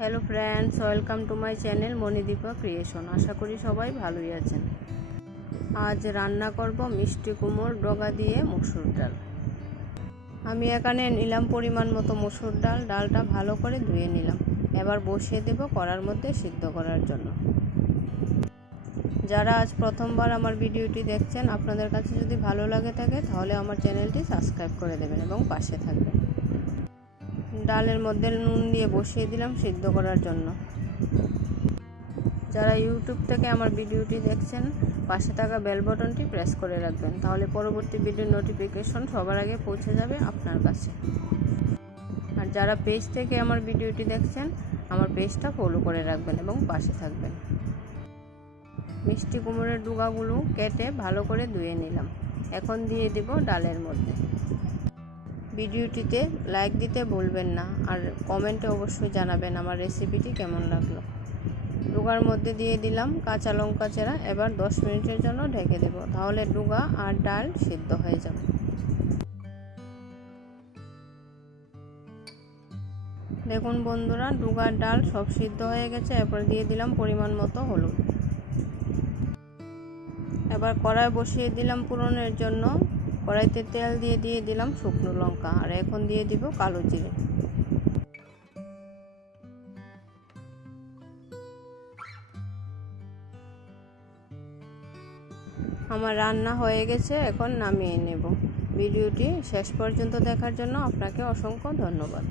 Hello friends, welcome to my channel Manidipa creation. আশা করি সবাই ভালোই আছেন। আজ রান্না করব মিষ্টি কুমড়োর ডগা দিয়ে মসুর ডাল। আমি এখানে নিলাম পরিমাণ মতো মসুর ডাল। ডালটা ভালো করে ধুয়ে নিলাম। এবার বসিয়ে দেব কড়ার মধ্যে সিদ্ধ করার জন্য। যারা আজ প্রথমবার আমার ভিডিওটি দেখছেন, আপনাদের কাছে যদি ভালো লাগে থাকে তাহলে আমার চ্যানেলটি সাবস্ক্রাইব করে দেবেন এবং পাশে থাকবেন। ডালের মধ্যে নুন দিয়ে বসিয়ে দিলাম সিদ্ধ করার জন্য। যারা ইউটিউব থেকে আমার ভিডিওটি দেখছেন, পাশে থাকা বেল বাটনটি প্রেস করে রাখবেন, তাহলে পরবর্তী ভিডিওর নোটিফিকেশন সবার আগে পৌঁছে যাবে আপনার কাছে। আর যারা পেজ থেকে আমার ভিডিওটি দেখছেন, আমার পেজটা ফলো করে রাখবেন এবং পাশে থাকবেন। মিষ্টি কুমড়োর ডুগাগুলো কেটে ভালো করে ধুয়ে নিলাম। এখন দিয়ে দিব ডালের মধ্যে। ভিডিওটিতে লাইক দিতে ভুলবেন না, আর কমেন্টে অবশ্যই জানাবেন আমার রেসিপিটি কেমন লাগলো। ডুগার মধ্যে দিয়ে দিলাম কাঁচা লঙ্কা চেরা। এবার 10 মিনিটের জন্য ঢেকে দেব, তাহলে ডুগা আর ডাল সিদ্ধ হয়ে যাবে। দেখুন বন্ধুরা, ডুগার ডাল সব সিদ্ধ হয়ে গেছে। এরপর দিয়ে দিলাম পরিমাণ মতো হলুদ। এবার কড়াই বসিয়ে দিলাম ফোড়নের জন্য। কড়াইতে তেল দিয়ে দিলাম শুকনো লঙ্কা, আর এখন দিয়ে দিব কালো জিরে। আমার রান্না হয়ে গেছে, এখন নামিয়ে নেব। ভিডিওটি শেষ পর্যন্ত দেখার জন্য আপনাকে অসংখ্য ধন্যবাদ।